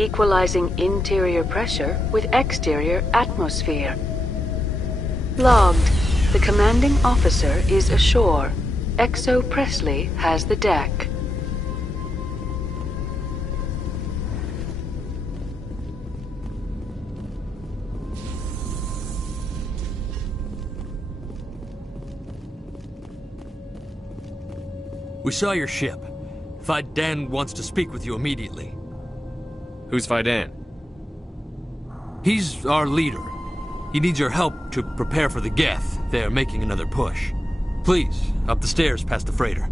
equalizing interior pressure with exterior atmosphere. Logged. The commanding officer is ashore. Exo Presley has the deck. We saw your ship. Faidan wants to speak with you immediately. Who's Faidan? He's our leader. He needs your help to prepare for the Geth. They're making another push. Please, up the stairs past the freighter.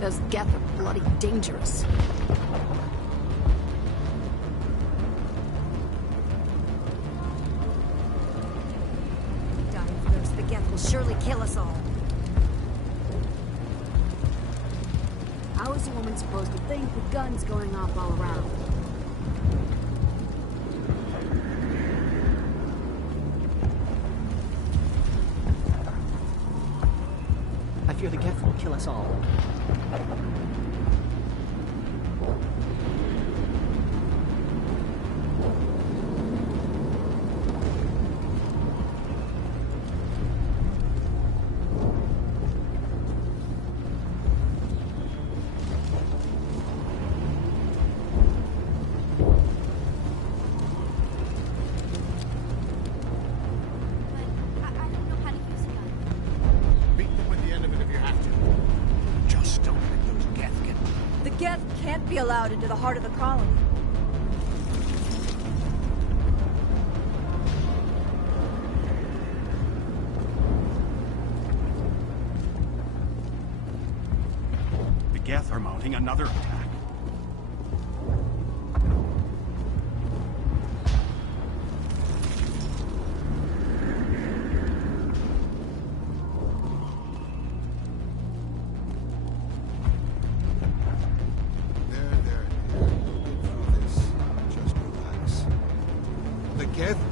Those Geth are bloody dangerous. Dying for those, the Geth will surely kill us all. How is a woman supposed to think with guns going off all around? I fear the Geth will kill us all. Be allowed into the heart of the colony. The Geth are mounting another attack.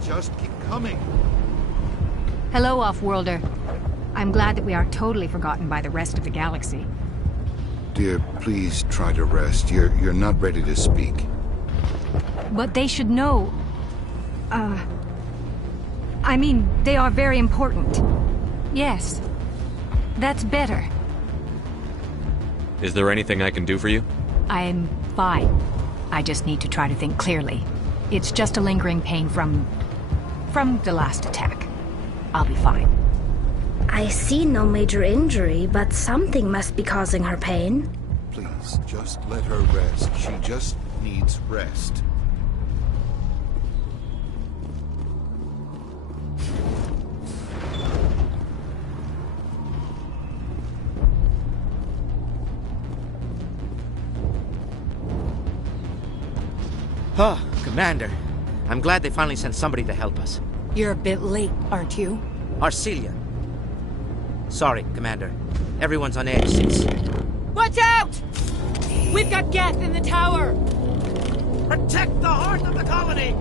Just keep coming. Hello, Off-Worlder. I'm glad that we aren't totally forgotten by the rest of the galaxy. Dear, please try to rest. You're not ready to speak. But they should know... I mean, they are very important. Yes. That's better. Is there anything I can do for you? I'm fine. I just need to try to think clearly. It's just a lingering pain from the last attack. I'll be fine. I see no major injury, but something must be causing her pain. Please, just let her rest. She just needs rest. Oh, Commander. I'm glad they finally sent somebody to help us. You're a bit late, aren't you? Arcelia. Sorry, Commander. Everyone's on edge since... Watch out! We've got Geth in the tower! Protect the heart of the colony!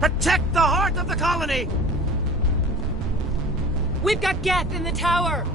Protect the heart of the colony! We've got Geth in the tower!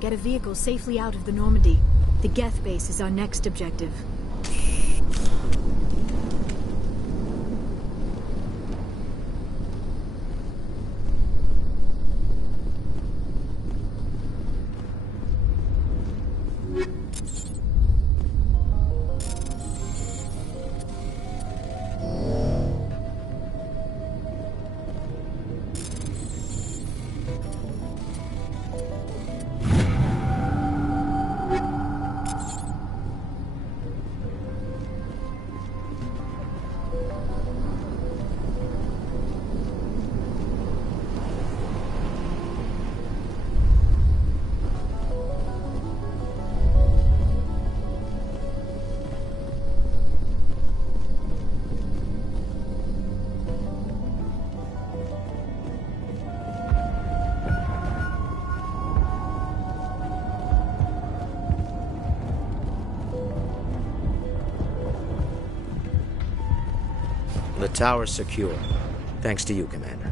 Get a vehicle safely out of the Normandy. The Geth base is our next objective. The tower's secure. Thanks to you, Commander.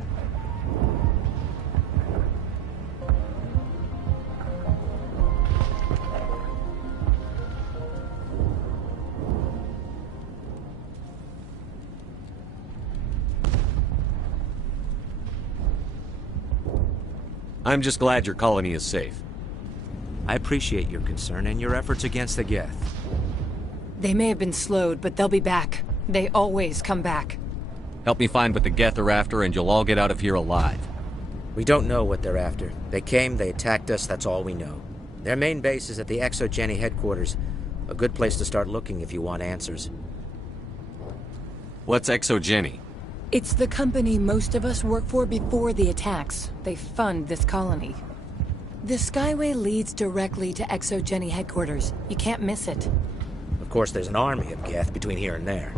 I'm just glad your colony is safe. I appreciate your concern and your efforts against the Geth. They may have been slowed, but they'll be back. They always come back. Help me find what the Geth are after, and you'll all get out of here alive. We don't know what they're after. They came, they attacked us, that's all we know. Their main base is at the ExoGeni headquarters. A good place to start looking if you want answers. What's ExoGeni? It's the company most of us work for before the attacks. They fund this colony. The Skyway leads directly to ExoGeni headquarters. You can't miss it. Of course, there's an army of Geth between here and there.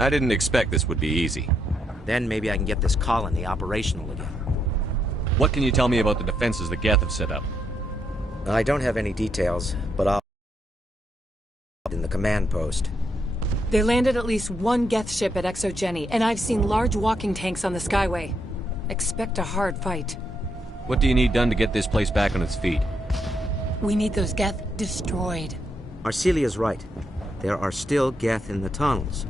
I didn't expect this would be easy. Then maybe I can get this colony operational again. What can you tell me about the defenses the Geth have set up? I don't have any details, but I'll in the command post. They landed at least one Geth ship at ExoGeni, and I've seen large walking tanks on the Skyway. Expect a hard fight. What do you need done to get this place back on its feet? We need those Geth destroyed. Arcelia's right. There are still Geth in the tunnels.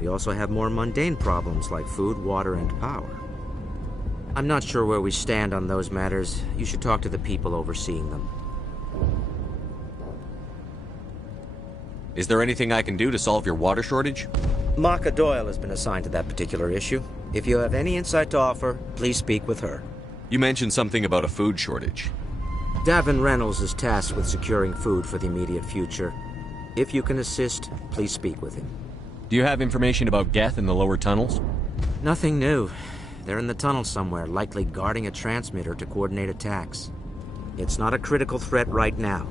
We also have more mundane problems like food, water, and power. I'm not sure where we stand on those matters. You should talk to the people overseeing them. Is there anything I can do to solve your water shortage? Maka Doyle has been assigned to that particular issue. If you have any insight to offer, please speak with her. You mentioned something about a food shortage. Davin Reynolds is tasked with securing food for the immediate future. If you can assist, please speak with him. Do you have information about Geth in the lower tunnels? Nothing new. They're in the tunnel somewhere, likely guarding a transmitter to coordinate attacks. It's not a critical threat right now,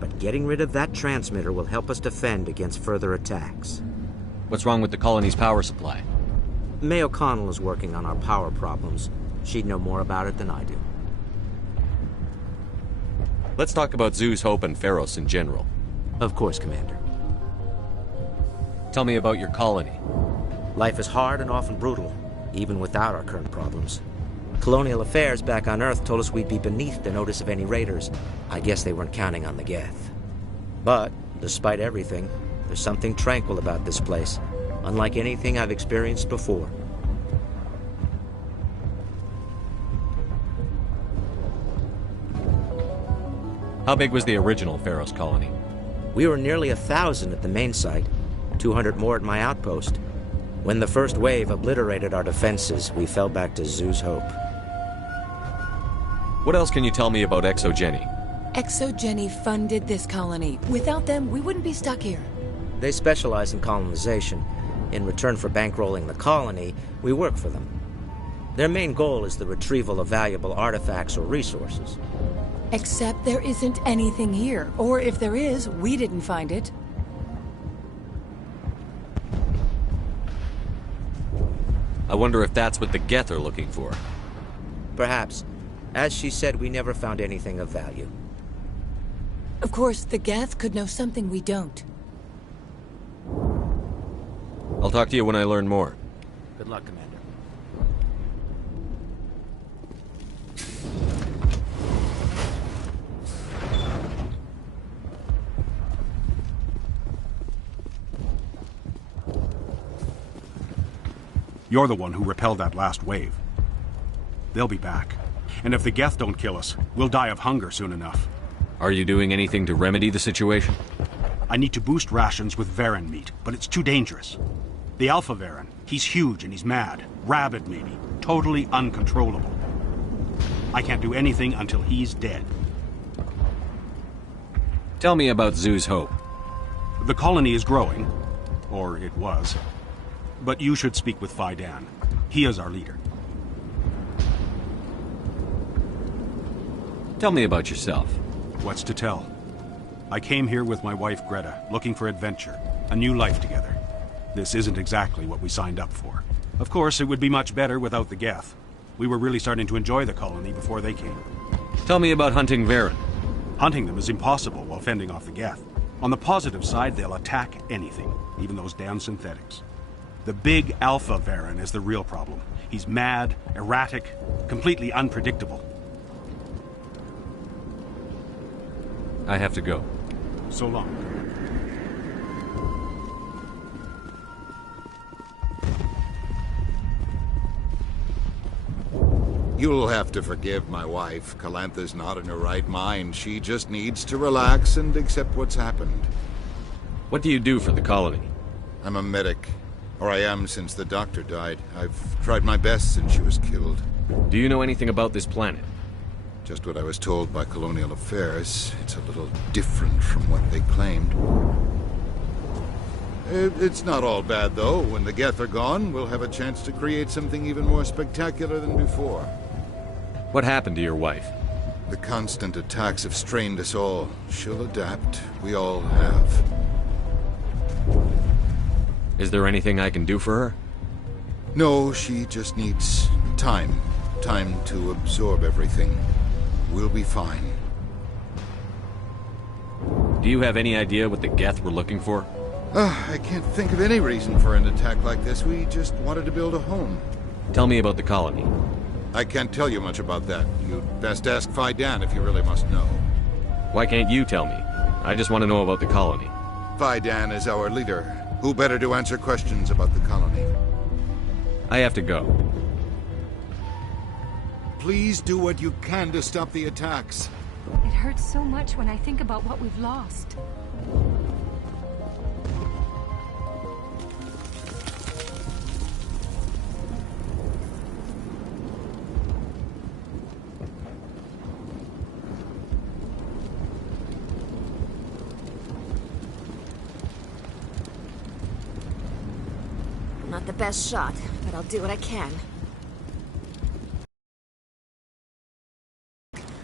but getting rid of that transmitter will help us defend against further attacks. What's wrong with the colony's power supply? May O'Connell is working on our power problems. She'd know more about it than I do. Let's talk about Zew's Hope and Pharos in general. Of course, Commander. Tell me about your colony. Life is hard and often brutal, even without our current problems. Colonial affairs back on Earth told us we'd be beneath the notice of any raiders. I guess they weren't counting on the Geth. But, despite everything, there's something tranquil about this place, unlike anything I've experienced before. How big was the original Pharos colony? We were nearly 1,000 at the main site, 200 more at my outpost. When the first wave obliterated our defenses, we fell back to Zew's Hope. What else can you tell me about ExoGeni? ExoGeni funded this colony. Without them, we wouldn't be stuck here. They specialize in colonization. In return for bankrolling the colony, we work for them. Their main goal is the retrieval of valuable artifacts or resources. Except there isn't anything here. Or if there is, we didn't find it. I wonder if that's what the Geth are looking for. Perhaps. As she said, we never found anything of value. Of course, the Geth could know something we don't. I'll talk to you when I learn more. Good luck, Commander. You're the one who repelled that last wave. They'll be back. And if the Geth don't kill us, we'll die of hunger soon enough. Are you doing anything to remedy the situation? I need to boost rations with Varen meat, but it's too dangerous. The Alpha Varen, he's huge and he's mad. Rabid, maybe. Totally uncontrollable. I can't do anything until he's dead. Tell me about Zew's Hope. The colony is growing. Or it was. But you should speak with Faidan. He is our leader. Tell me about yourself. What's to tell? I came here with my wife Greta, looking for adventure, a new life together. This isn't exactly what we signed up for. Of course, it would be much better without the Geth. We were really starting to enjoy the colony before they came. Tell me about hunting Varen. Hunting them is impossible while fending off the Geth. On the positive side, they'll attack anything, even those damn synthetics. The big Alpha Baron is the real problem. He's mad, erratic, completely unpredictable. I have to go. So long. You'll have to forgive my wife. Calantha's not in her right mind. She just needs to relax and accept what's happened. What do you do for the colony? I'm a medic. Or I am since the doctor died. I've tried my best since she was killed. Do you know anything about this planet? Just what I was told by Colonial Affairs. It's a little different from what they claimed. It's not all bad, though. When the Geth are gone, we'll have a chance to create something even more spectacular than before. What happened to your wife? The constant attacks have strained us all. She'll adapt. We all have. Is there anything I can do for her? No, she just needs time. Time to absorb everything. We'll be fine. Do you have any idea what the Geth were looking for? I can't think of any reason for an attack like this. We just wanted to build a home. Tell me about the colony. I can't tell you much about that. You'd best ask Fidan if you really must know. Why can't you tell me? I just want to know about the colony. Fidan is our leader. Who better to answer questions about the colony? I have to go. Please do what you can to stop the attacks. It hurts so much when I think about what we've lost. Not the best shot, but I'll do what I can.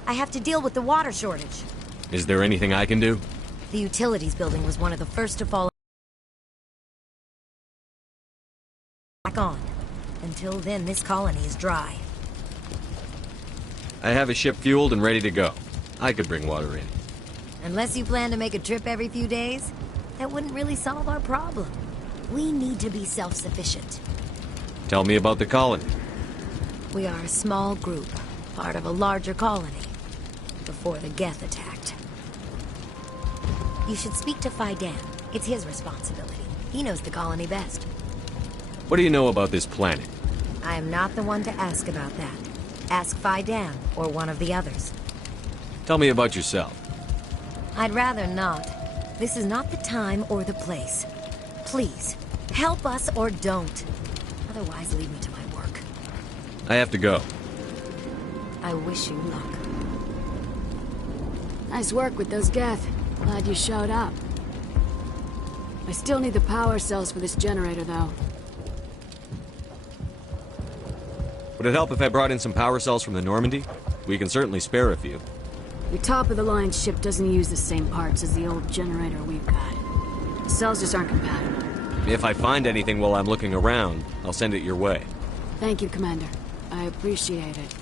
I have to deal with the water shortage. Is there anything I can do? The utilities building was one of the first to fall back on. Until then, this colony is dry. I have a ship fueled and ready to go. I could bring water in. Unless you plan to make a trip every few days, that wouldn't really solve our problem. We need to be self-sufficient. Tell me about the colony. We are a small group, part of a larger colony, before the Geth attacked. You should speak to Fidan. It's his responsibility. He knows the colony best. What do you know about this planet? I am not the one to ask about that. Ask Fidan, or one of the others. Tell me about yourself. I'd rather not. This is not the time or the place. Please, help us or don't. Otherwise, leave me to my work. I have to go. I wish you luck. Nice work with those Geth. Glad you showed up. I still need the power cells for this generator, though. Would it help if I brought in some power cells from the Normandy? We can certainly spare a few. Your top-of-the-line ship doesn't use the same parts as the old generator we've got. The cells just aren't compatible. If I find anything while I'm looking around, I'll send it your way. Thank you, Commander. I appreciate it.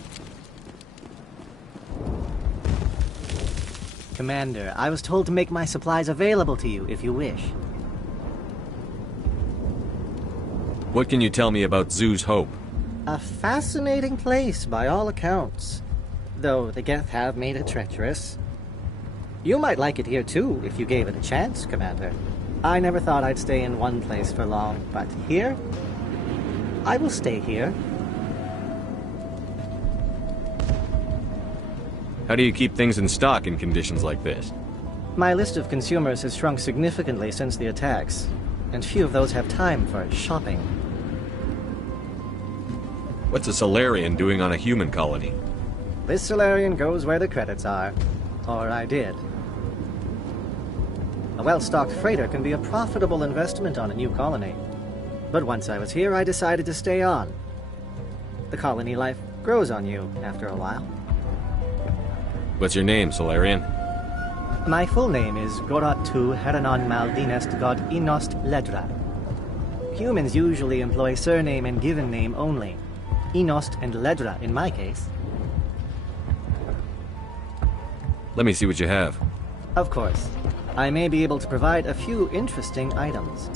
Commander, I was told to make my supplies available to you if you wish. What can you tell me about Zoo's Hope? A fascinating place by all accounts. Though the Geth have made it treacherous. You might like it here too, if you gave it a chance, Commander. I never thought I'd stay in one place for long, but here? I will stay here. How do you keep things in stock in conditions like this? My list of consumers has shrunk significantly since the attacks, and few of those have time for shopping. What's a Solarian doing on a human colony? This Solarian goes where the credits are. Or I did. A well-stocked freighter can be a profitable investment on a new colony. But once I was here, I decided to stay on. The colony life grows on you after a while. What's your name, Solarian? My full name is Goratu Heranon Maldinest God Inost Ledra. Humans usually employ surname and given name only. Inost and Ledra in my case. Let me see what you have. Of course. I may be able to provide a few interesting items.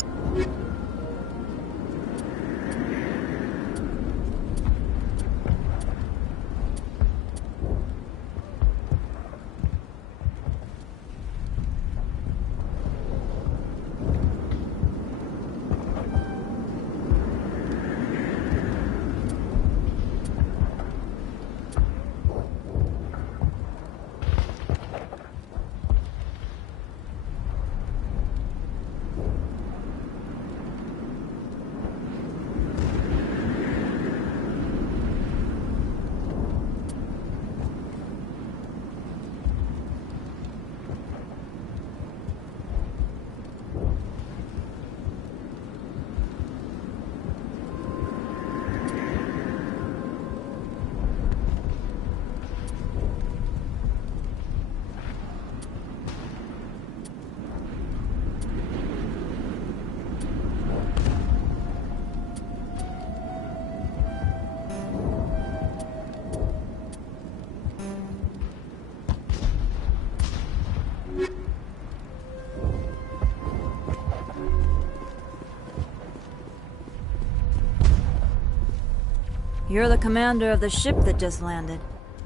You're the commander of the ship that just landed.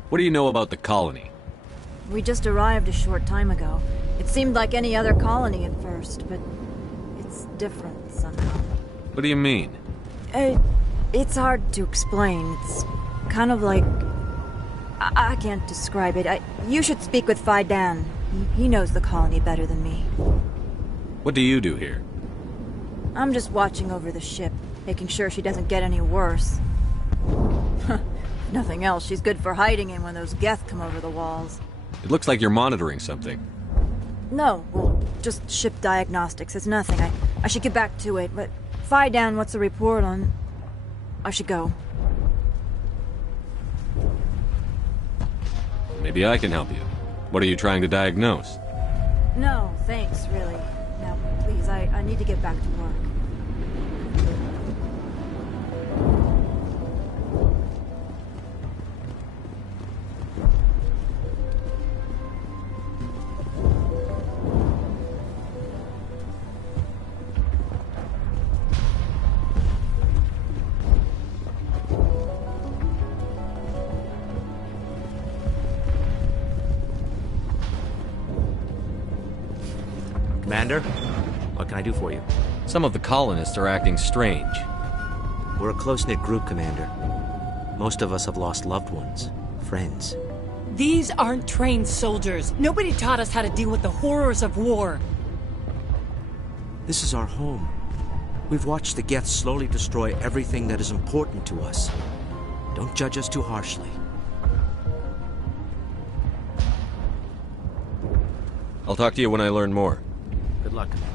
What do you know about the colony? We just arrived a short time ago. It seemed like any other colony at first, but it's different somehow. What do you mean? It's hard to explain. It's kind of like... I can't describe it. You should speak with Phi Dan. He knows the colony better than me. What do you do here? I'm just watching over the ship, making sure she doesn't get any worse. Nothing else. She's good for hiding in when those Geth come over the walls. It looks like you're monitoring something. No, well, just ship diagnostics. It's nothing. I should get back to it, but Phi Dan, what's the report on... I should go. Maybe I can help you. What are you trying to diagnose? No, thanks, really. Now, please, I need to get back to work. Commander, what can I do for you? Some of the colonists are acting strange. We're a close-knit group, Commander. Most of us have lost loved ones, friends. These aren't trained soldiers. Nobody taught us how to deal with the horrors of war. This is our home. We've watched the Geth slowly destroy everything that is important to us. Don't judge us too harshly. I'll talk to you when I learn more. Good luck, Commander.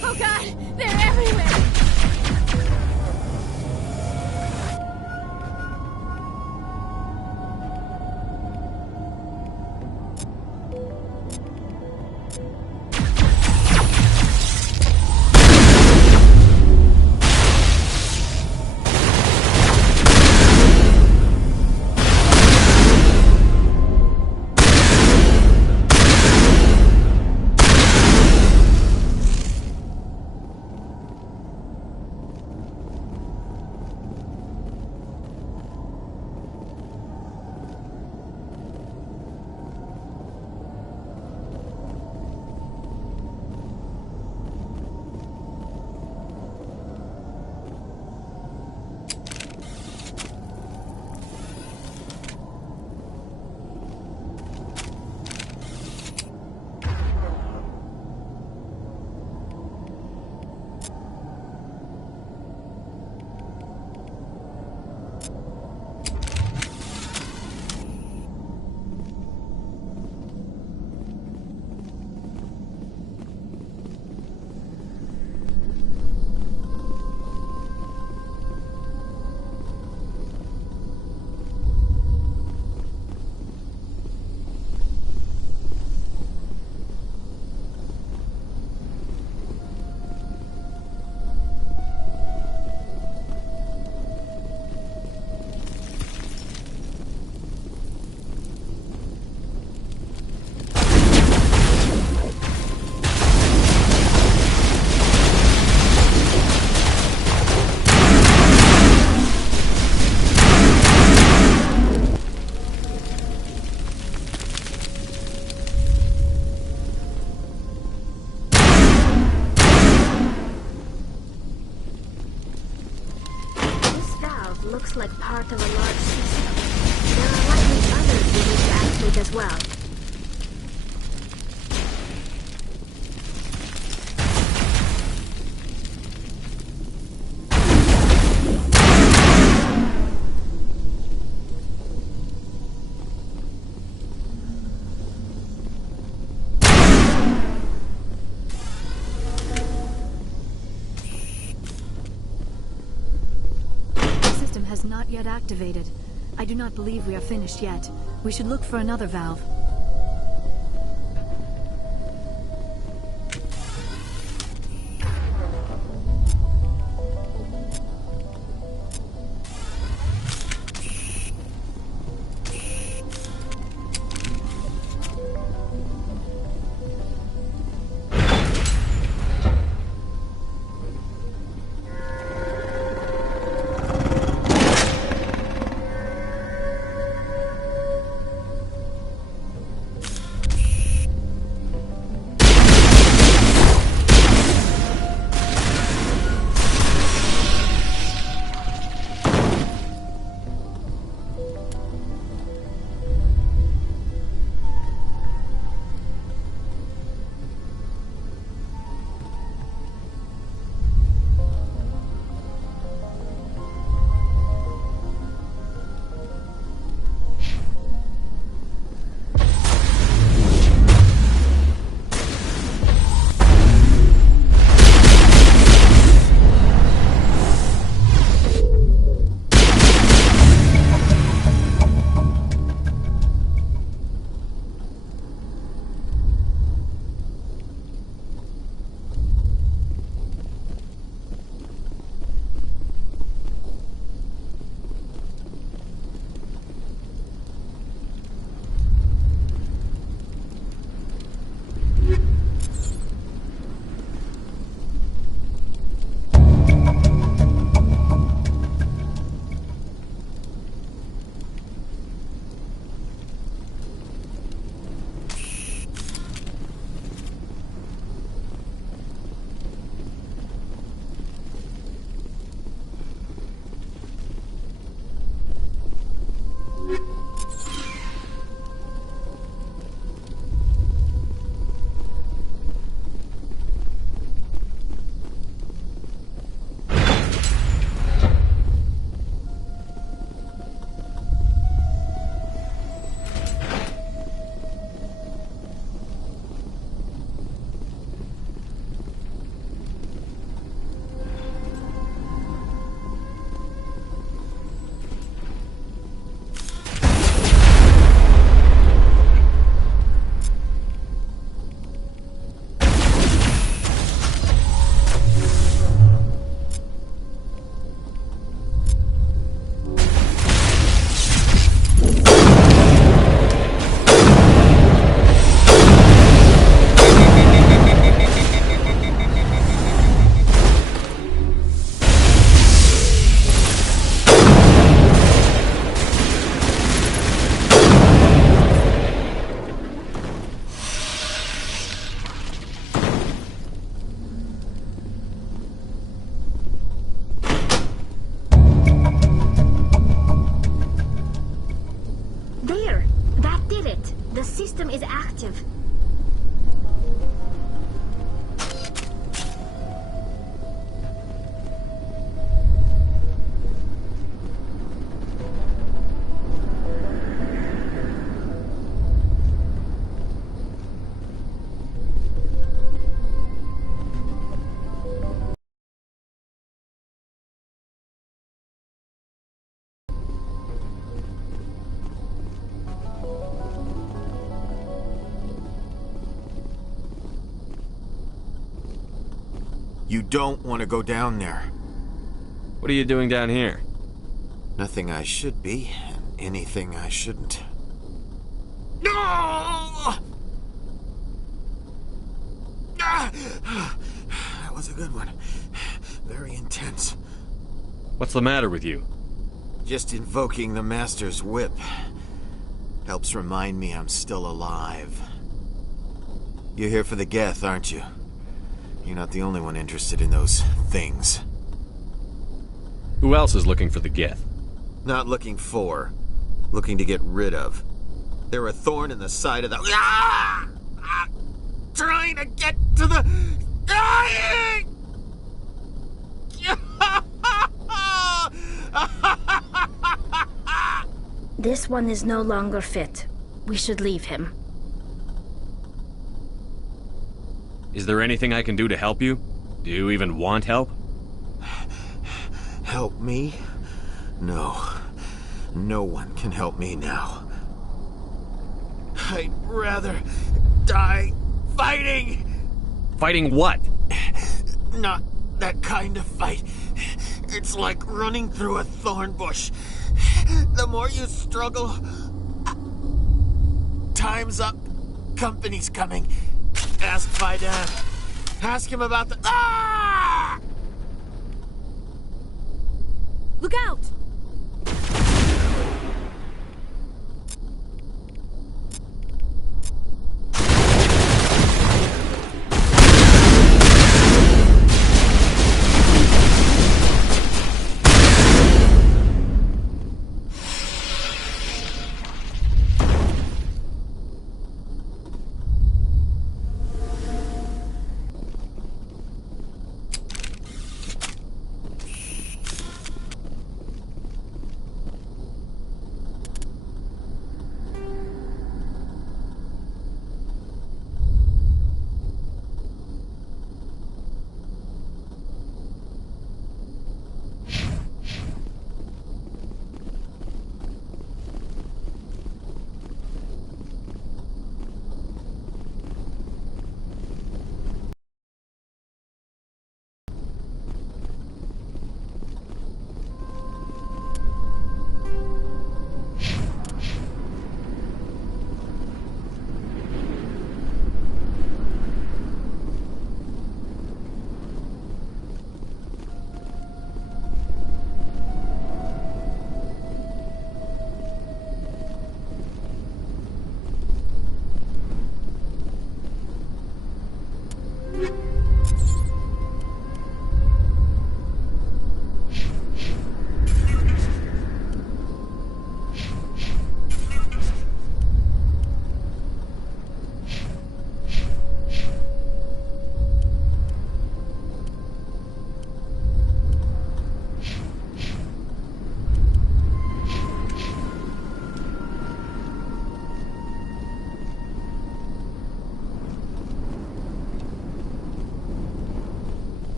Oh god! They're everywhere! like part of a large system. There are likely others we need to activate as well. Has not yet activated. I do not believe we are finished yet. We should look for another valve. system is active. You don't want to go down there. What are you doing down here? Nothing I should be, and anything I shouldn't. No! That was a good one. Very intense. What's the matter with you? Just invoking the Master's whip helps remind me I'm still alive. You're here for the Geth, aren't you? You're not the only one interested in those things. Who else is looking for the Geth? Not looking for. Looking to get rid of. They're a thorn in the side of the... Ah! Trying to get to the... Dying! This one is no longer fit. We should leave him. Is there anything I can do to help you? Do you even want help? Help me? No. No one can help me now. I'd rather die fighting! Fighting what? Not that kind of fight. It's like running through a thorn bush. The more you struggle... Time's up. Company's coming. Ask Faidan. Ask him about the... Ah! Look out!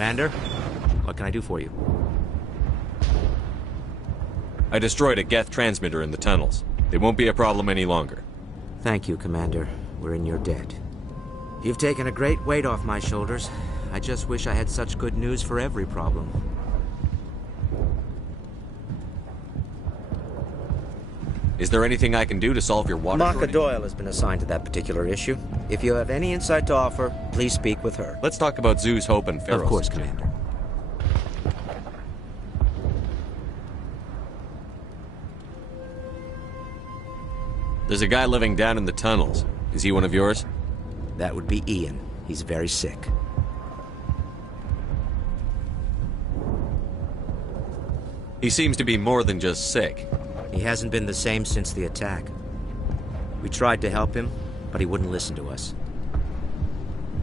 Commander, what can I do for you? I destroyed a Geth transmitter in the tunnels. They won't be a problem any longer. Thank you, Commander. We're in your debt. You've taken a great weight off my shoulders. I just wish I had such good news for every problem. Is there anything I can do to solve your water Maka shortage? Doyle has been assigned to that particular issue. If you have any insight to offer, please speak with her. Let's talk about Zeus, Hope, and Pharaoh. Of course, Commander. There's a guy living down in the tunnels. Is he one of yours? That would be Ian. He's very sick. He seems to be more than just sick. He hasn't been the same since the attack. We tried to help him, but he wouldn't listen to us.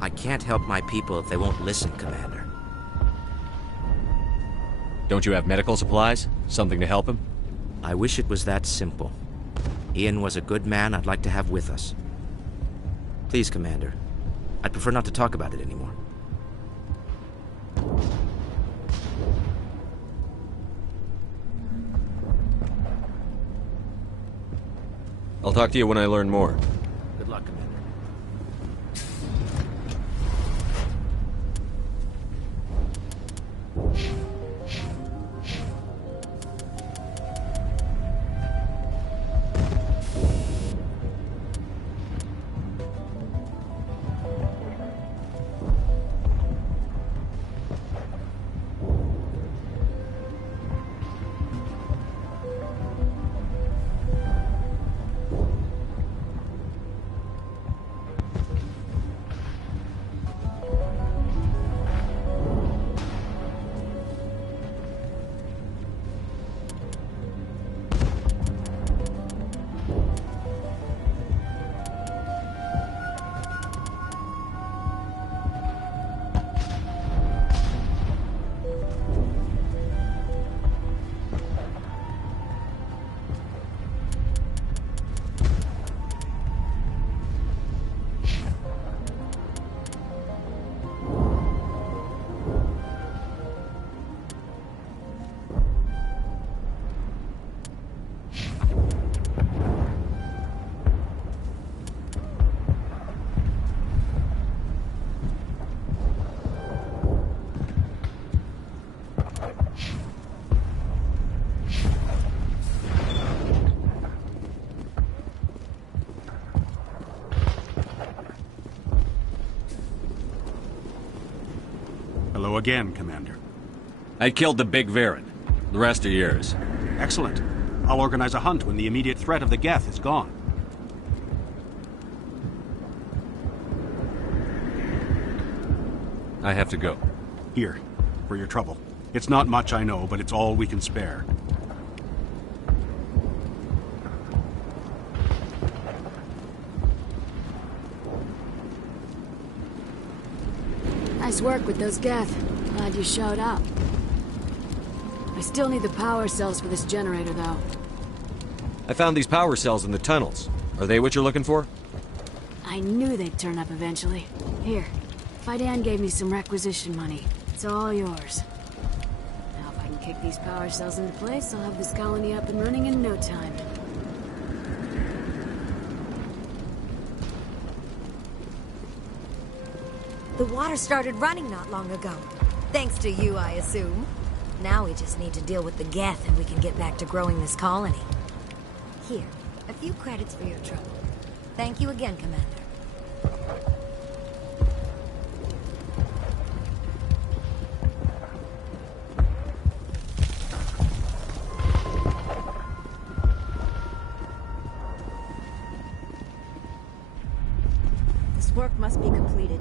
I can't help my people if they won't listen, Commander. Don't you have medical supplies? Something to help him? I wish it was that simple. Ian was a good man I'd like to have with us. Please, Commander. I'd prefer not to talk about it anymore. I'll talk to you when I learn more. Good luck, Commander. Hello again, Commander. I killed the big Varen. The rest are yours. Excellent. I'll organize a hunt when the immediate threat of the Geth is gone. I have to go. Here, for your trouble. It's not much, I know, but it's all we can spare. Nice work with those Geth. Glad you showed up. I still need the power cells for this generator, though. I found these power cells in the tunnels. Are they what you're looking for? I knew they'd turn up eventually. Here, Fidan gave me some requisition money. It's all yours. Now if I can kick these power cells into place, I'll have this colony up and running in no time. The water started running not long ago. Thanks to you, I assume. Now we just need to deal with the Geth and we can get back to growing this colony. Here, a few credits for your trouble. Thank you again, Commander. This work must be completed.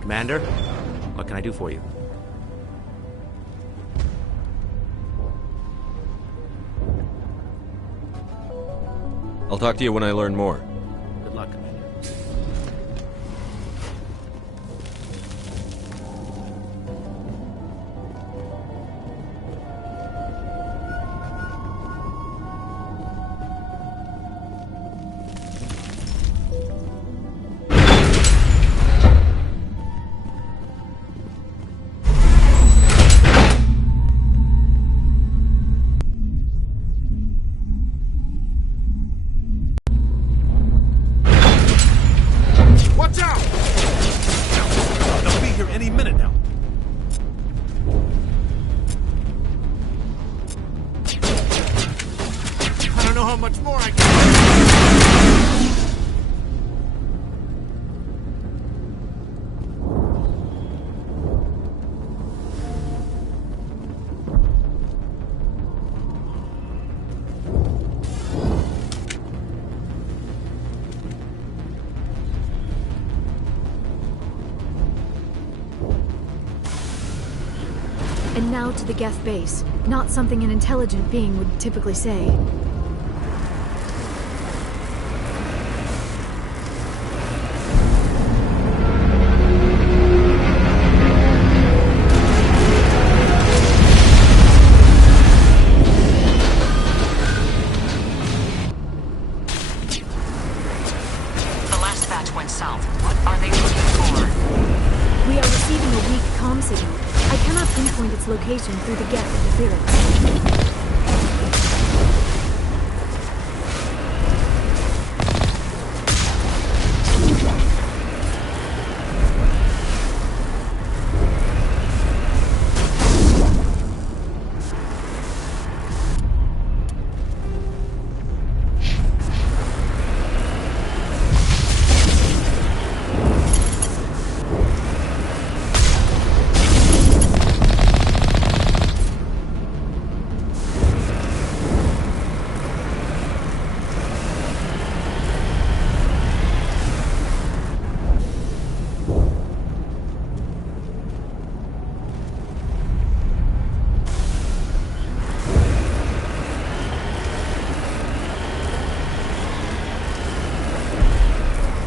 Commander, what can I do for you? I'll talk to you when I learn more. Good luck, Commander. And now to the Geth base. Not something an intelligent being would typically say. The last batch went south. What are they looking for? We are receiving a weak comm signal. I cannot pinpoint its location through the Geth interference.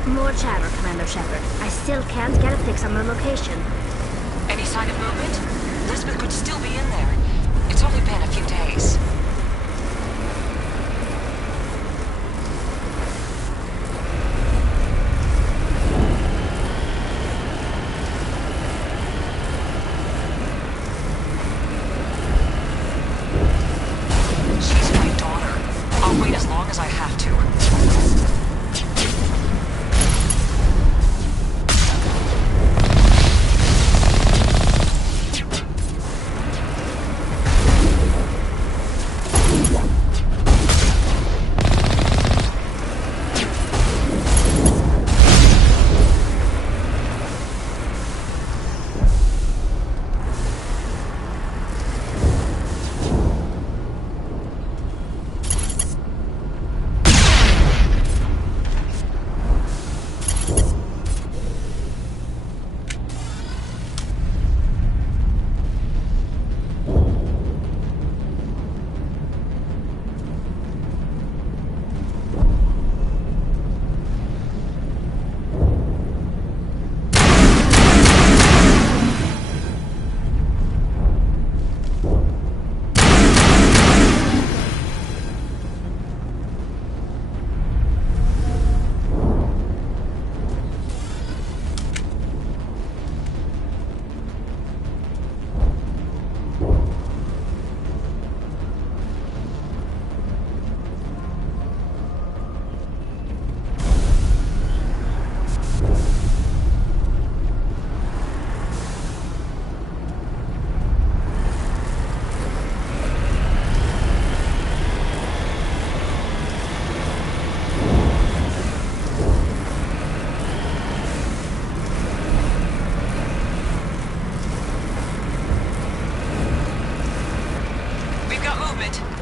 More chatter, Commander Shepard. I still can't get a fix on the location. Any sign of movement? Lisbeth could still be in there. It's only been a few days. She's my daughter. I'll wait as long as I have to.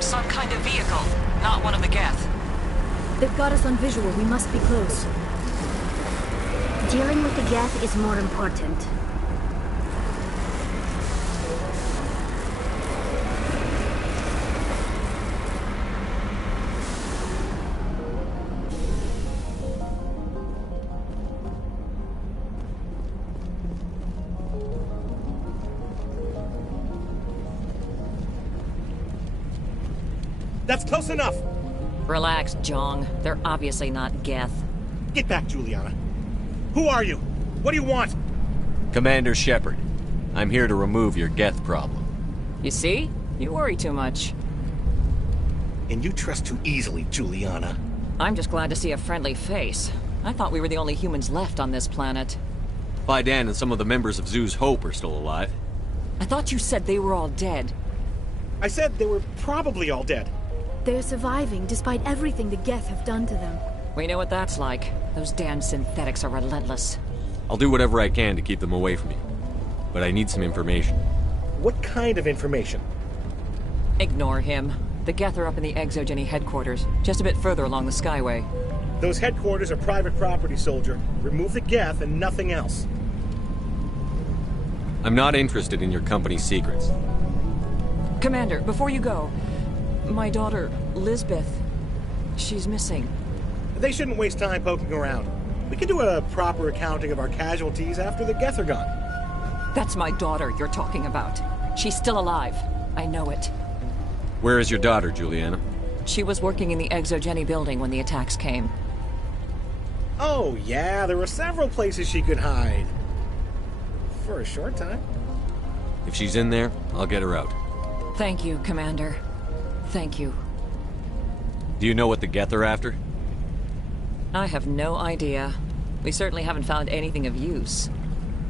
Some kind of vehicle, not one of the Geth. They've got us on visual. We must be close. Dealing with the Geth is more important. That's close enough! Relax, Jong. They're obviously not Geth. Get back, Juliana. Who are you? What do you want? Commander Shepard. I'm here to remove your Geth problem. You see? You worry too much. And you trust too easily, Juliana. I'm just glad to see a friendly face. I thought we were the only humans left on this planet. Fidan and some of the members of Zoo's Hope are still alive. I thought you said they were all dead. I said they were probably all dead. They're surviving despite everything the Geth have done to them. We know what that's like. Those damn synthetics are relentless. I'll do whatever I can to keep them away from me. But I need some information. What kind of information? Ignore him. The Geth are up in the Exogeny headquarters, just a bit further along the Skyway. Those headquarters are private property, soldier. Remove the Geth and nothing else. I'm not interested in your company's secrets. Commander, before you go, my daughter, Lisbeth, she's missing. They shouldn't waste time poking around. We can do a proper accounting of our casualties after the Geth are gone. That's my daughter you're talking about. She's still alive. I know it. Where is your daughter, Juliana? She was working in the Exogeny building when the attacks came. Oh, yeah, there were several places she could hide. For a short time. If she's in there, I'll get her out. Thank you, Commander. Thank you. Do you know what the Geth are after? I have no idea. We certainly haven't found anything of use.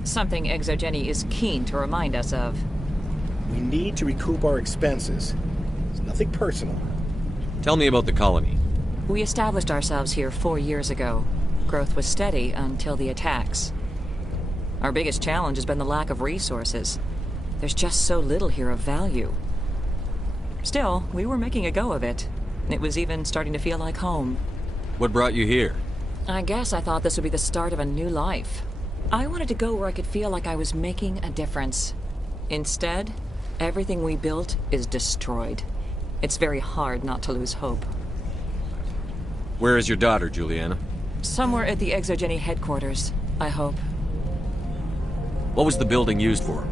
Something Exogeny is keen to remind us of. We need to recoup our expenses. It's nothing personal. Tell me about the colony. We established ourselves here 4 years ago. Growth was steady until the attacks. Our biggest challenge has been the lack of resources. There's just so little here of value. Still, we were making a go of it. It was even starting to feel like home. What brought you here? I guess I thought this would be the start of a new life. I wanted to go where I could feel like I was making a difference. Instead, everything we built is destroyed. It's very hard not to lose hope. Where is your daughter, Juliana? Somewhere at the Exogeny headquarters, I hope. What was the building used for?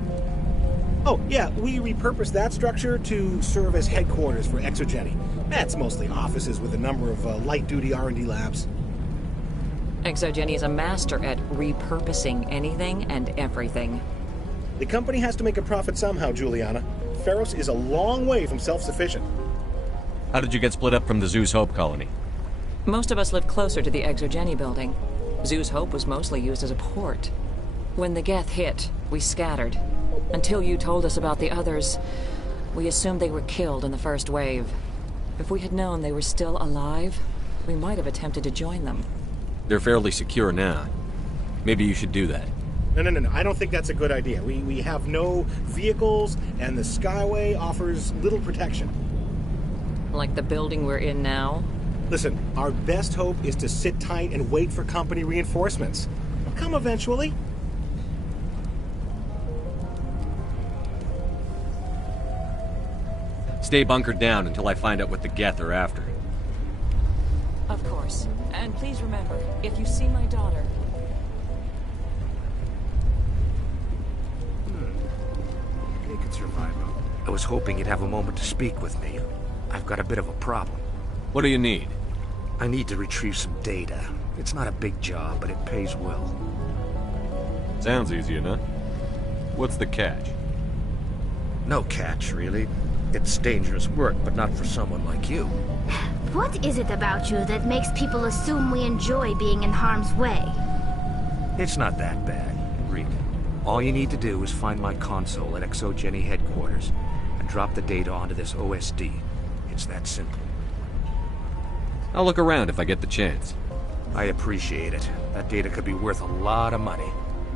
Oh, yeah, we repurposed that structure to serve as headquarters for Exogeny. That's mostly offices with a number of light-duty R&D labs. Exogeny is a master at repurposing anything and everything. The company has to make a profit somehow, Juliana. Feros is a long way from self-sufficient. How did you get split up from the Zeus Hope colony? Most of us lived closer to the Exogeny building. Zeus Hope was mostly used as a port. When the Geth hit, we scattered. Until you told us about the others, we assumed they were killed in the first wave. If we had known they were still alive, we might have attempted to join them. They're fairly secure now. Maybe you should do that. No. I don't think that's a good idea. We have no vehicles, and the Skyway offers little protection. Like the building we're in now? Listen, our best hope is to sit tight and wait for company reinforcements. They'll come eventually. Stay bunkered down until I find out what the Geth are after. Of course. And please remember, if you see my daughter... He could survive. I was hoping you'd have a moment to speak with me. I've got a bit of a problem. What do you need? I need to retrieve some data. It's not a big job, but it pays well. Sounds easy enough. What's the catch? No catch, really. It's dangerous work, but not for someone like you. What is it about you that makes people assume we enjoy being in harm's way? It's not that bad, really. All you need to do is find my console at Exogeny headquarters and drop the data onto this OSD. It's that simple. I'll look around if I get the chance. I appreciate it. That data could be worth a lot of money.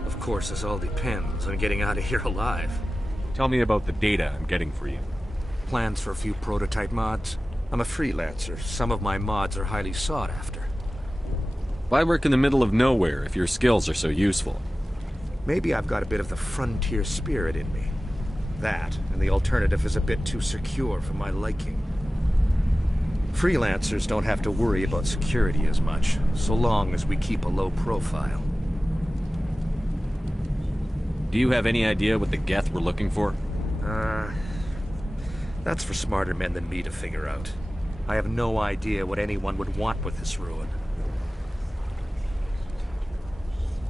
Of course, this all depends on getting out of here alive. Tell me about the data I'm getting for you. Plans for a few prototype mods? I'm a freelancer. Some of my mods are highly sought after. Why work in the middle of nowhere if your skills are so useful? Maybe I've got a bit of the frontier spirit in me. That, and the alternative is a bit too secure for my liking. Freelancers don't have to worry about security as much, so long as we keep a low profile. Do you have any idea what the Geth were looking for? That's for smarter men than me to figure out. I have no idea what anyone would want with this ruin.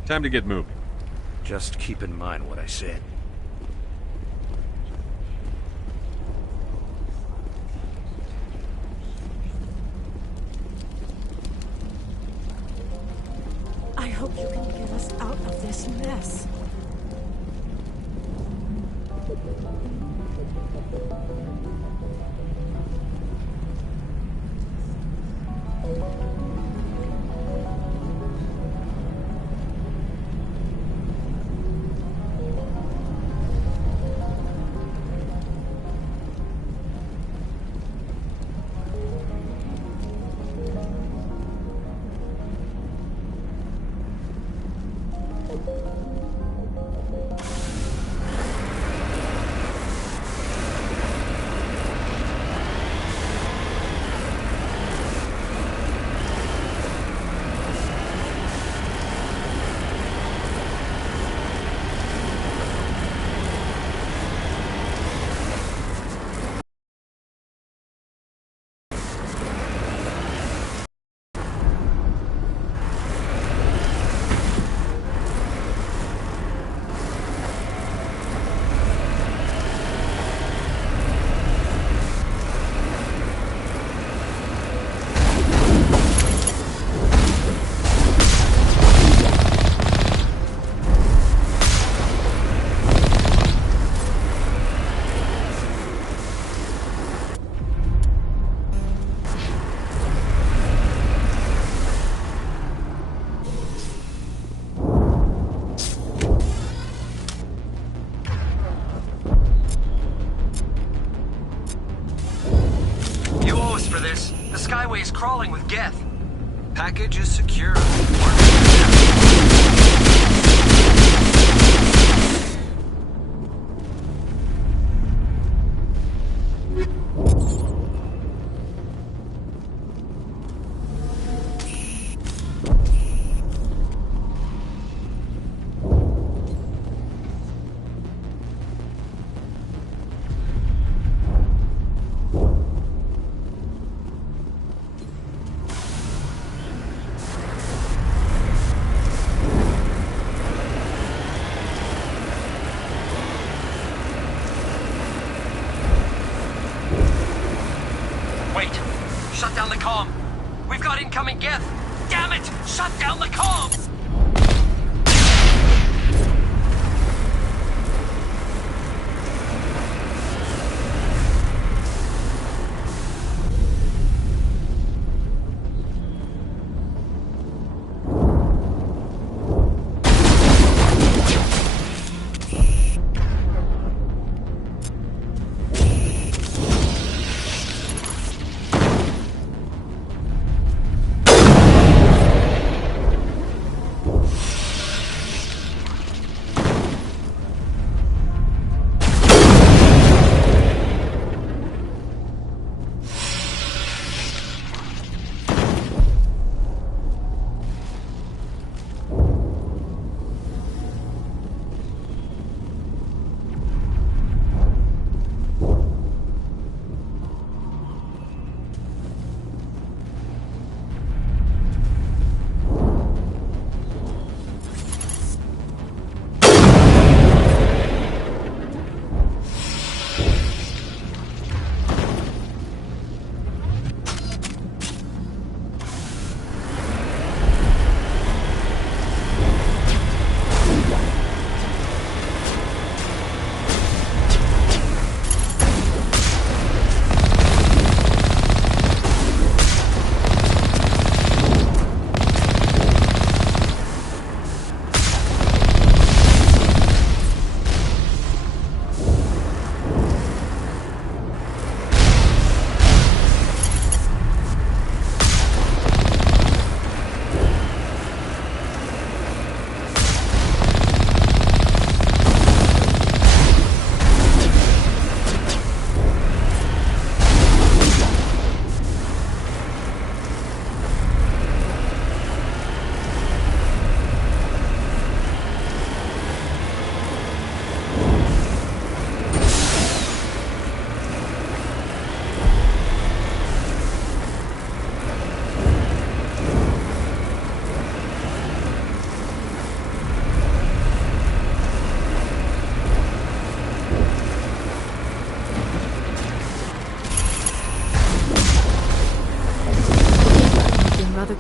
Time to get moving. Just keep in mind what I said. I hope you can get us out of this mess. Skyway is crawling with Geth. Package is secure.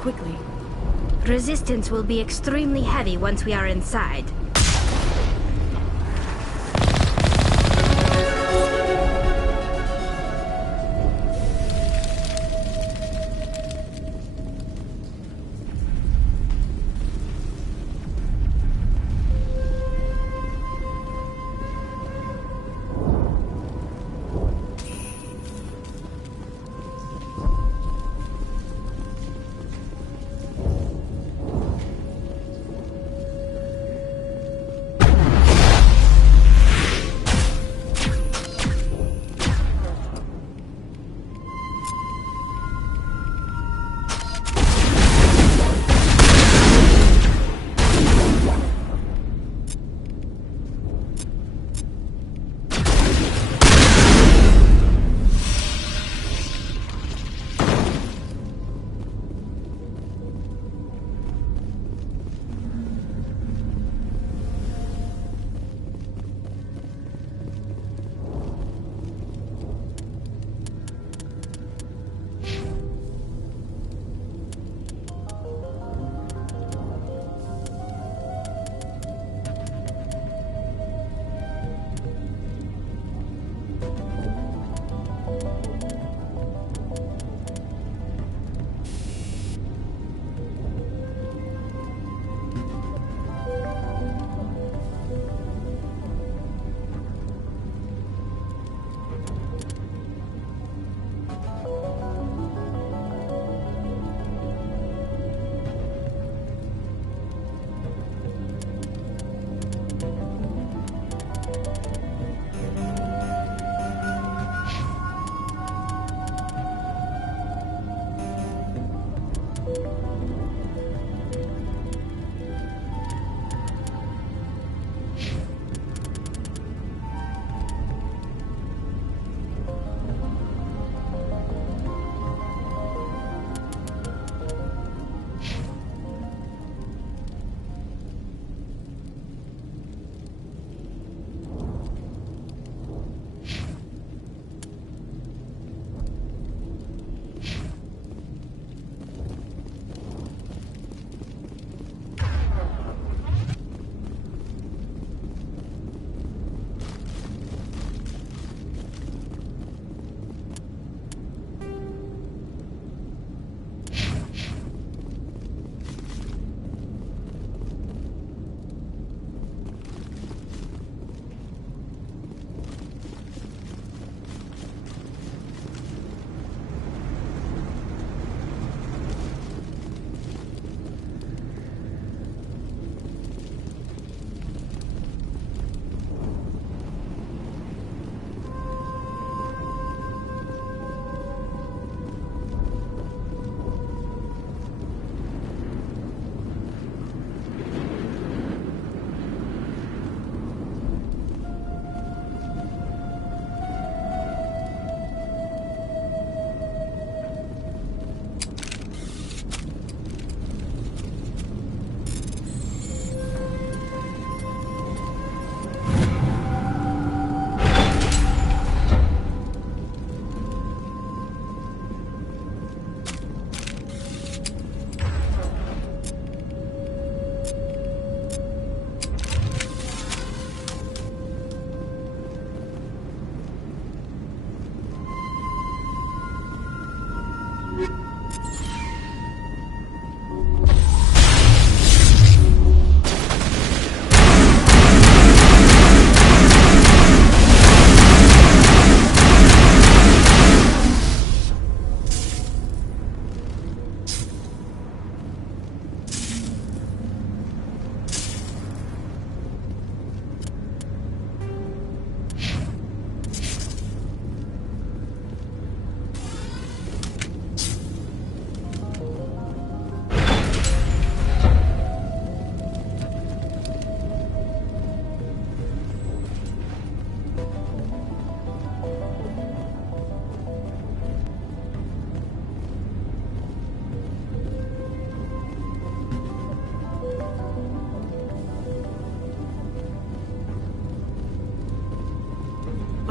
quickly. Resistance will be extremely heavy once we are inside.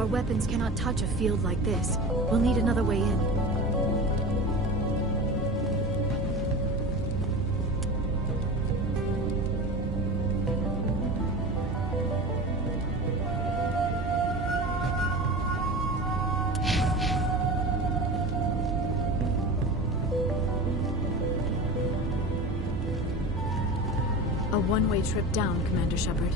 Our weapons cannot touch a field like this. We'll need another way in. one-way trip down, Commander Shepard.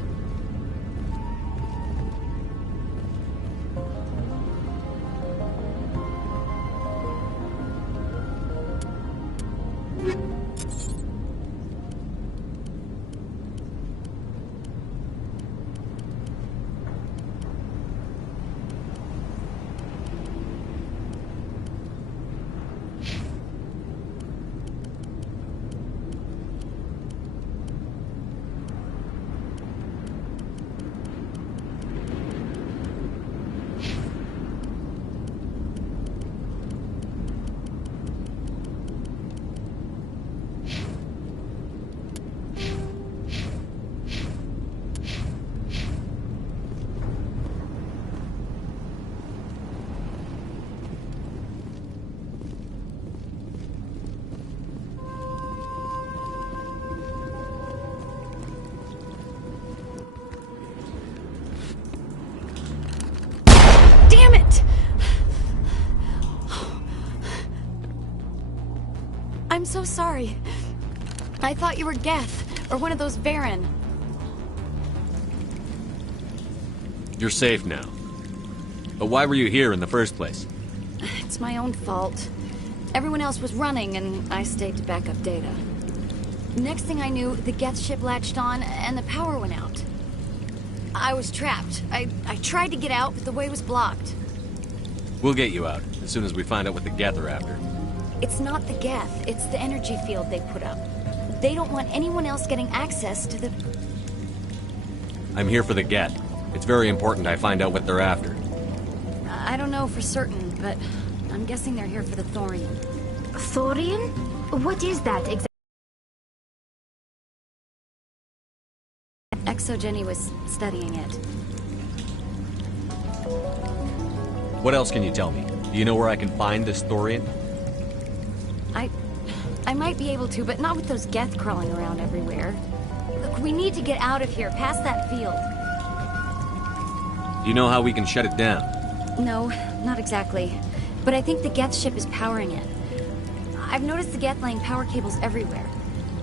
Damn it! I'm so sorry. I thought you were Geth, or one of those Varen. You're safe now. But why were you here in the first place? It's my own fault. Everyone else was running, and I stayed to back up data. Next thing I knew, the Geth ship latched on, and the power went out. I was trapped. I tried to get out, but the way was blocked. We'll get you out, as soon as we find out what the Geth are after. It's not the Geth, it's the energy field they put up. They don't want anyone else getting access to the... I'm here for the Geth. It's very important I find out what they're after. I don't know for certain, but I'm guessing they're here for the thorium. Thorium? What is that exactly? Jenny was studying it. What else can you tell me? Do you know where I can find this thorium? I might be able to, but not with those Geth crawling around everywhere. Look, we need to get out of here, past that field. Do you know how we can shut it down? No, not exactly. But I think the Geth ship is powering it. I've noticed the Geth laying power cables everywhere.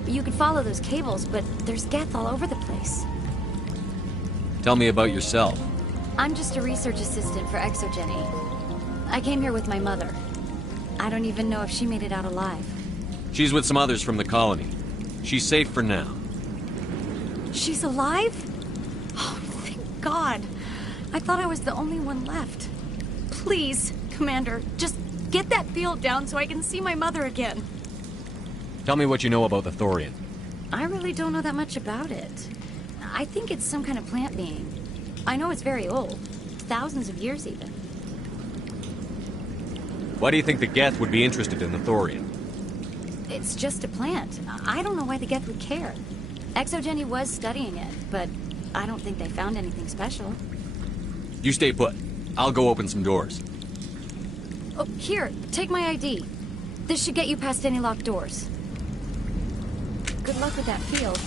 You could follow those cables, but there's Geth all over the place. Tell me about yourself. I'm just a research assistant for Exogeny. I came here with my mother. I don't even know if she made it out alive. She's with some others from the colony. She's safe for now. She's alive? Oh, thank God. I thought I was the only one left. Please, Commander, just get that field down so I can see my mother again. Tell me what you know about the thorium. I really don't know that much about it. I think it's some kind of plant being. I know it's very old. Thousands of years, even. Why do you think the Geth would be interested in the thorium? It's just a plant. I don't know why the Geth would care. Exogeny was studying it, but I don't think they found anything special. You stay put. I'll go open some doors. Oh, here, take my ID. This should get you past any locked doors. Good luck with that field.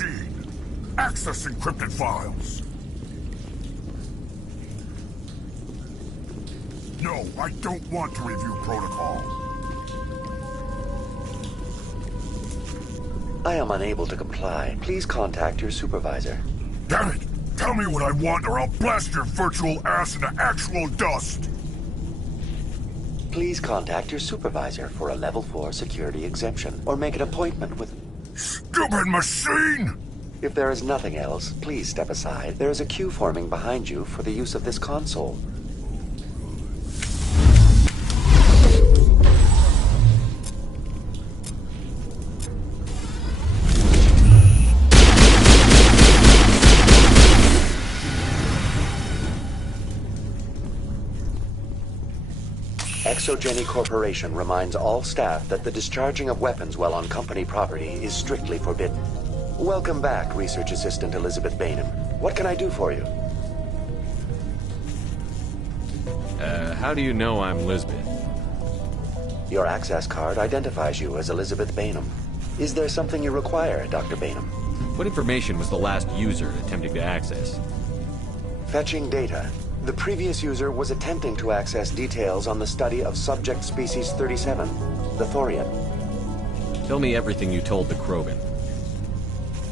machine. Access encrypted files. No, I don't want to review protocol. I am unable to comply. Please contact your supervisor. Damn it! Tell me what I want or I'll blast your virtual ass into actual dust! Please contact your supervisor for a level 4 security exemption, or make an appointment with... Stupid machine! If there is nothing else, please step aside. There is a queue forming behind you for the use of this console. ExoGeni Corporation reminds all staff that the discharging of weapons while on company property is strictly forbidden. Welcome back, Research Assistant Elizabeth Bainham. What can I do for you? How do you know I'm Lisbeth? Your access card identifies you as Elizabeth Bainham. Is there something you require, Dr. Bainham? What information was the last user attempting to access? Fetching data. The previous user was attempting to access details on the study of subject species 37, the Thorian. Tell me everything you told the Krogan.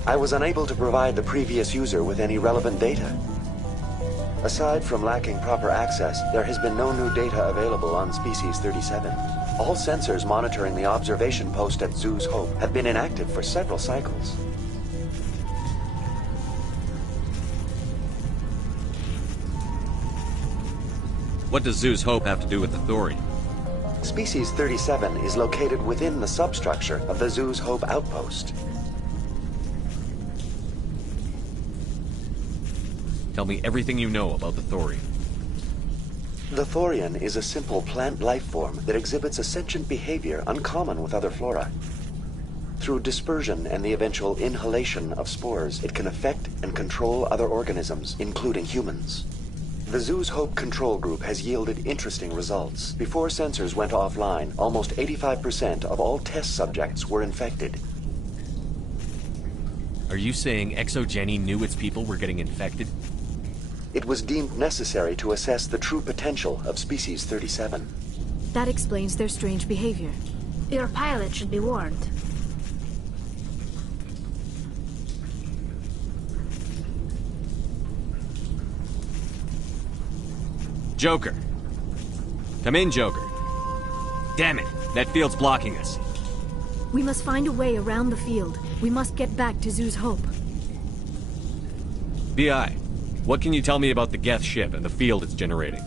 I was unable to provide the previous user with any relevant data. Aside from lacking proper access, there has been no new data available on species 37. All sensors monitoring the observation post at Zeus Hope have been inactive for several cycles. What does Zeus Hope have to do with the Thorian? Species 37 is located within the substructure of the Zeus Hope outpost. Tell me everything you know about the Thorian. The Thorian is a simple plant life form that exhibits a sentient behavior uncommon with other flora. Through dispersion and the eventual inhalation of spores, it can affect and control other organisms, including humans. The Zeus Hope control group has yielded interesting results. Before sensors went offline, almost 85% of all test subjects were infected. Are you saying ExoGeni knew its people were getting infected? It was deemed necessary to assess the true potential of species 37. That explains their strange behavior. Your pilot should be warned. Joker. Come in, Joker. Damn it, that field's blocking us. We must find a way around the field. We must get back to Zeus Hope. BI, what can you tell me about the Geth ship and the field it's generating?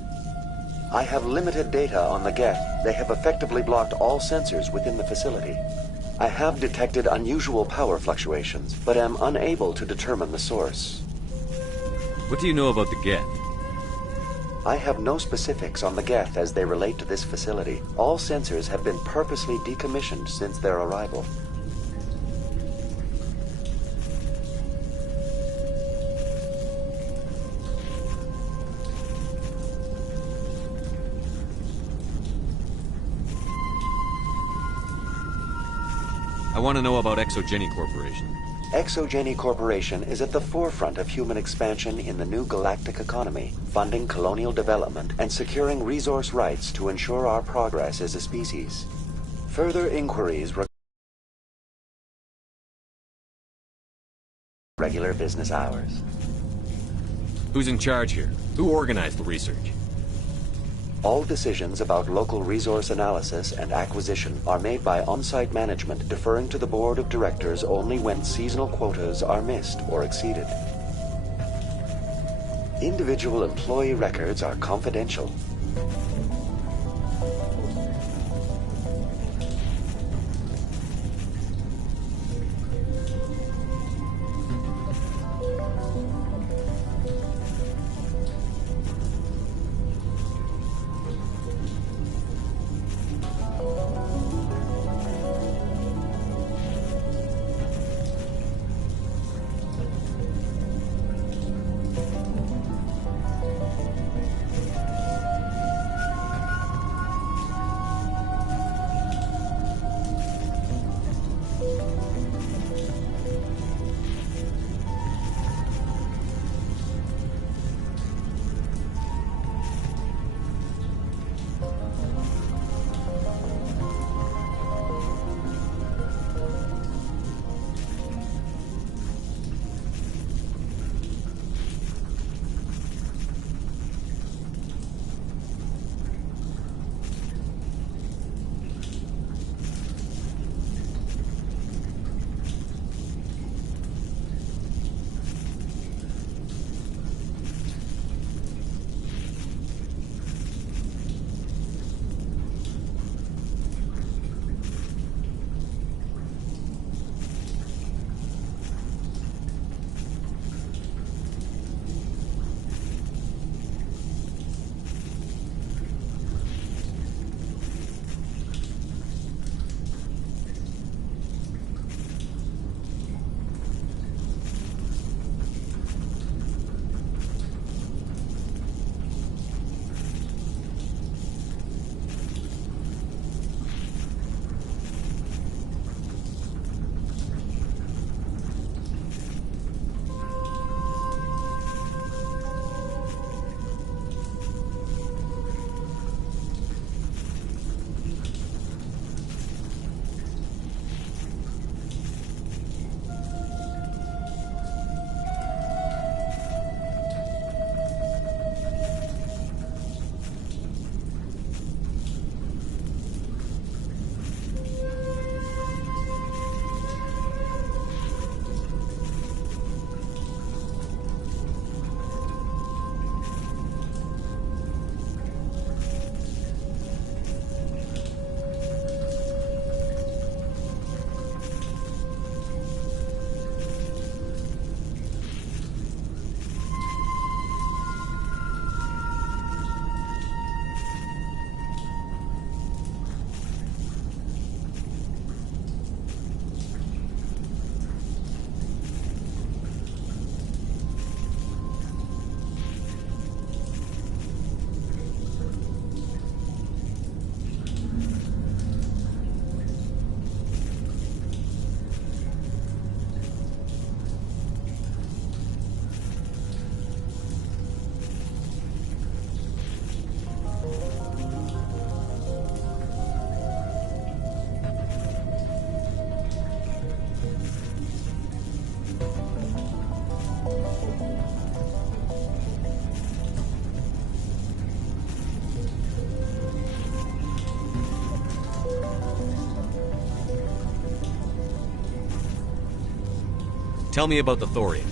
I have limited data on the Geth. They have effectively blocked all sensors within the facility. I have detected unusual power fluctuations, but am unable to determine the source. What do you know about the Geth? I have no specifics on the Geth as they relate to this facility. All sensors have been purposely decommissioned since their arrival. I want to know about ExoGeni Corporation. ExoGeni Corporation is at the forefront of human expansion in the new galactic economy, funding colonial development and securing resource rights to ensure our progress as a species. Further inquiries regular business hours. Who's in charge here? Who organized the research? All decisions about local resource analysis and acquisition are made by on-site management, deferring to the board of directors only when seasonal quotas are missed or exceeded. Individual employee records are confidential. Tell me about the Thorian.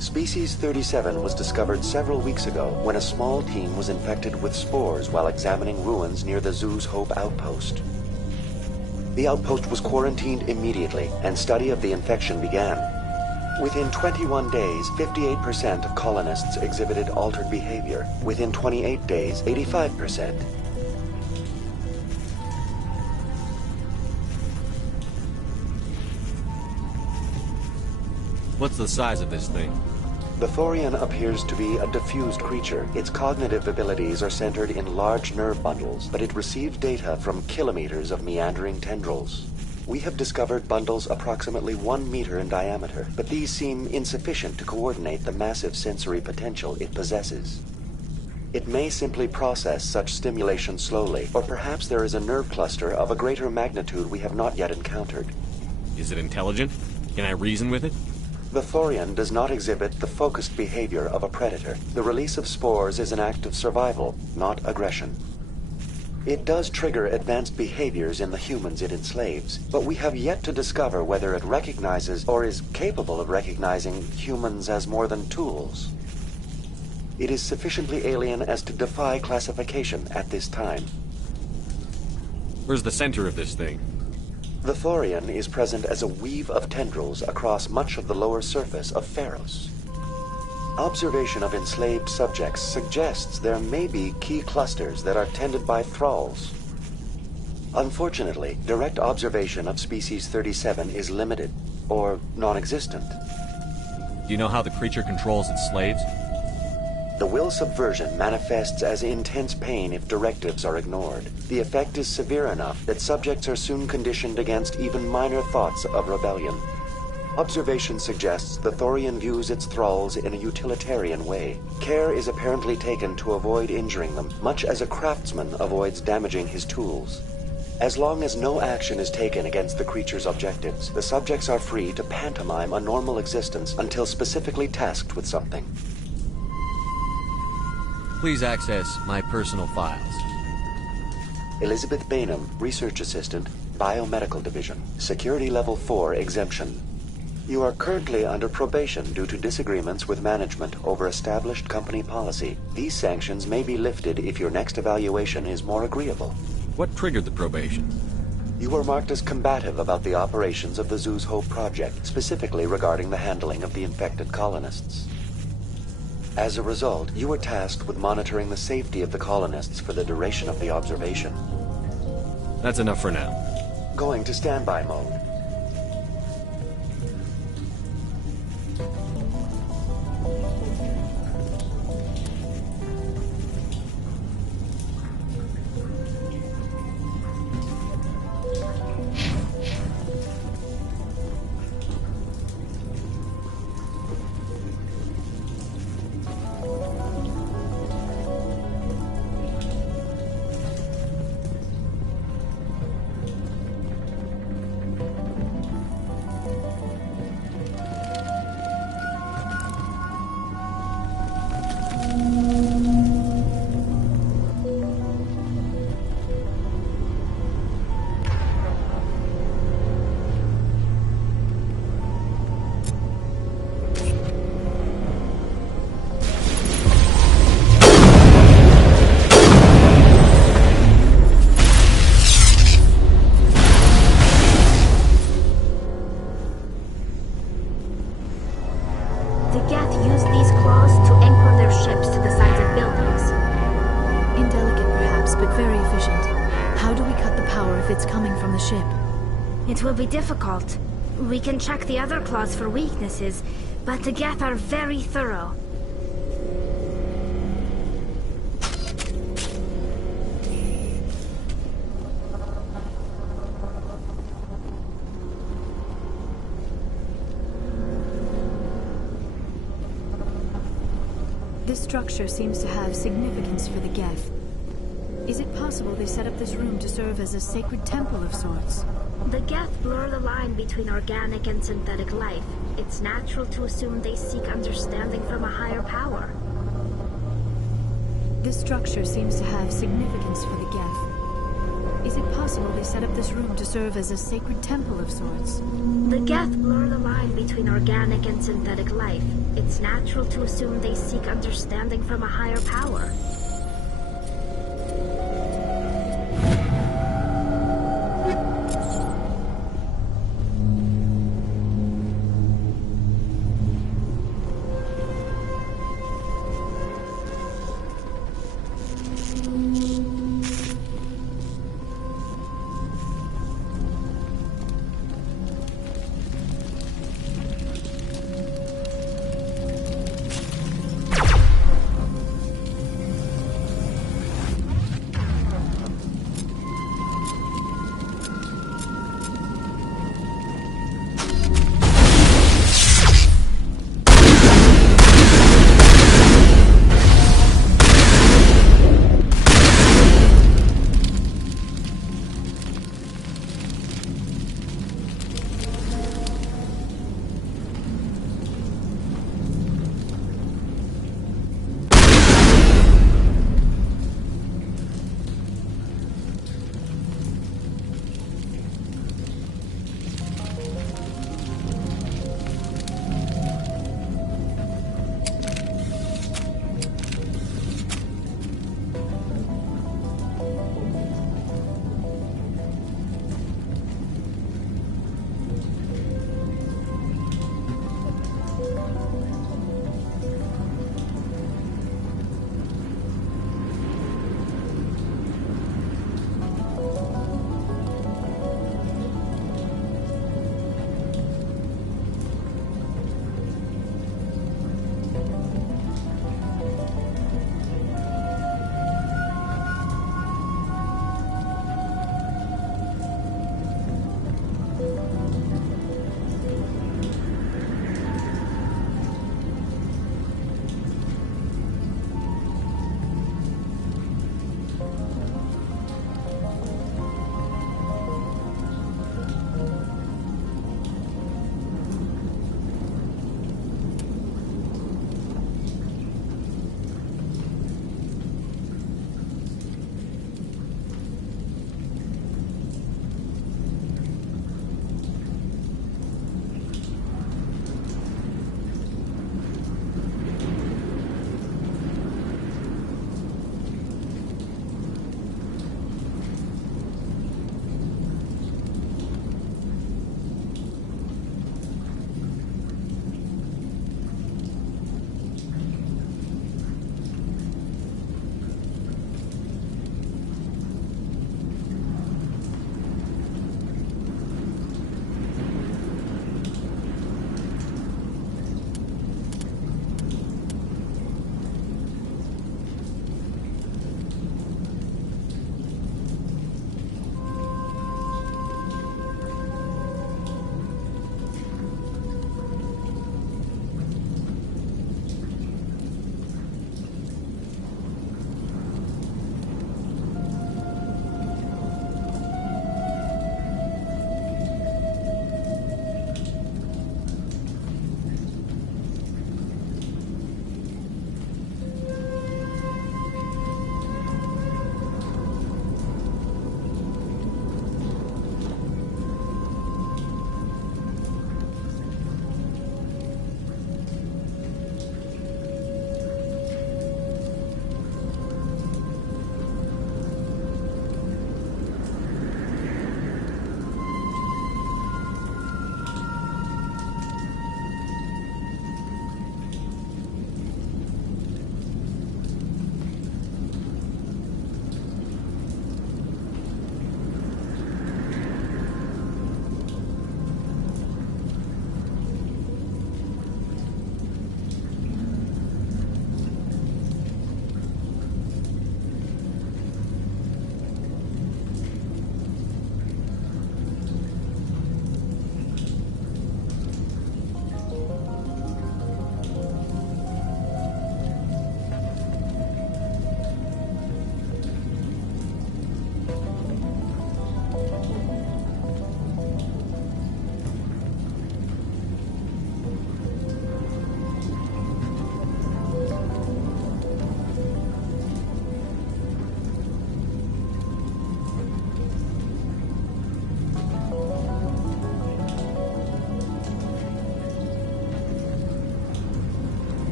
Species 37 was discovered several weeks ago when a small team was infected with spores while examining ruins near the zoo's Hope outpost. The outpost was quarantined immediately, and study of the infection began. Within 21 days, 58% of colonists exhibited altered behavior. Within 28 days, 85%. What's the size of this thing? The Thorian appears to be a diffused creature. Its cognitive abilities are centered in large nerve bundles, but it receives data from kilometers of meandering tendrils. We have discovered bundles approximately 1 meter in diameter, but these seem insufficient to coordinate the massive sensory potential it possesses. It may simply process such stimulation slowly, or perhaps there is a nerve cluster of a greater magnitude we have not yet encountered. Is it intelligent? Can I reason with it? The Thorian does not exhibit the focused behavior of a predator. The release of spores is an act of survival, not aggression. It does trigger advanced behaviors in the humans it enslaves, but we have yet to discover whether it recognizes or is capable of recognizing humans as more than tools. It is sufficiently alien as to defy classification at this time. Where's the center of this thing? The Thorian is present as a weave of tendrils across much of the lower surface of Pharos. Observation of enslaved subjects suggests there may be key clusters that are tended by thralls. Unfortunately, direct observation of species 37 is limited, or non-existent. Do you know how the creature controls its slaves? The will subversion manifests as intense pain if directives are ignored. The effect is severe enough that subjects are soon conditioned against even minor thoughts of rebellion. Observation suggests the Thorian views its thralls in a utilitarian way. Care is apparently taken to avoid injuring them, much as a craftsman avoids damaging his tools. As long as no action is taken against the creature's objectives, the subjects are free to pantomime a normal existence until specifically tasked with something. Please access my personal files. Elizabeth Bainham, Research Assistant, Biomedical Division. Security Level 4 exemption. You are currently under probation due to disagreements with management over established company policy. These sanctions may be lifted if your next evaluation is more agreeable. What triggered the probation? You were marked as combative about the operations of the Zoo's Hope project, specifically regarding the handling of the infected colonists. As a result, you were tasked with monitoring the safety of the colonists for the duration of the observation. That's enough for now. Going to standby mode. It will be difficult. We can check the other claws for weaknesses, but the Geth are very thorough. This structure seems to have significance for the Geth. Is it possible they set up this room to serve as a sacred temple of sorts? The Geth blur the line between organic and synthetic life. It's natural to assume they seek understanding from a higher power. This structure seems to have significance for the Geth. Is it possible possible they set up this room to serve as a sacred temple of sorts? The Geth blur the line between organic and synthetic life. It's natural to assume they seek understanding from a higher power.